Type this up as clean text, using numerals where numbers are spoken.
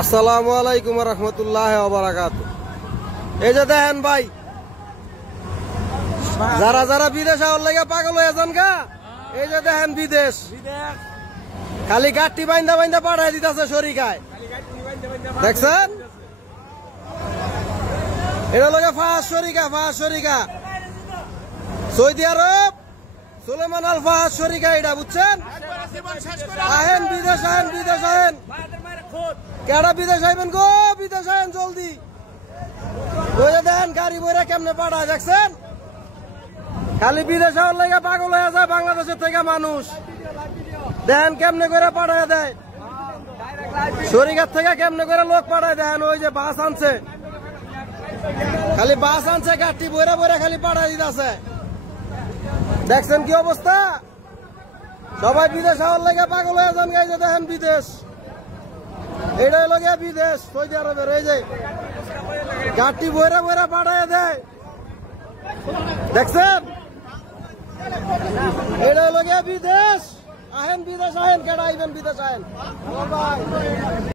আসসালামু আলাইকুম ওয়া রাহমাতুল্লাহি ওয়া বারাকাতুহু। এই যে দেখেন ভাই, যারা যারা বিদেশ আওয়ার লাগে পাগল হয়ে যান গা, এই যে দেখেন বিদেশ খালি গাঠি বাইন্দা বাইন্দা পাঠাই দিতেছে শরিকায়, দেখছেন? এটা লগে ফাহাদ শরিকা সৌদি আরব, সুলেমান আল ফাহাদ শরিকা, এটা বুঝছেন? আহেন বিদেশ, আহেন কেডা বিদেশ আইবেন গো, বিদেশ আহেন জলদি। ওই যে দেখেন গাড়ি বইরা কেমনে পাঠায়, দেখছেন? খালি বিদেশ আওয়ার লাগে পাগল হয়ে যায় বাংলাদেশের থেকে মানুষ। দেখেন কেমনে করে পাঠায় দেয়, শরিকার থেকে কেমনে করে লোক পাঠায় দেন। ওই যে বাস আনছে, খালি বাস আনছে, গাড়ি বইরা বইরা খালি পাঠায় দিতেছে। দেখছেন কি অবস্থা? সবাই বিদেশ আওয়ার লাগে পাগল হয়ে যান। এই যে দেখেন বিদেশ, এটাই লগে বিদেশ সৌদি আরবের। এই যে গাড়ি বইরা বইরা পাঠায় দেয়, দেখছেন? এটাই লগে বিদেশ। আহেন বিদেশ আহেন, কেডা আইবেন বিদেশ আহেন।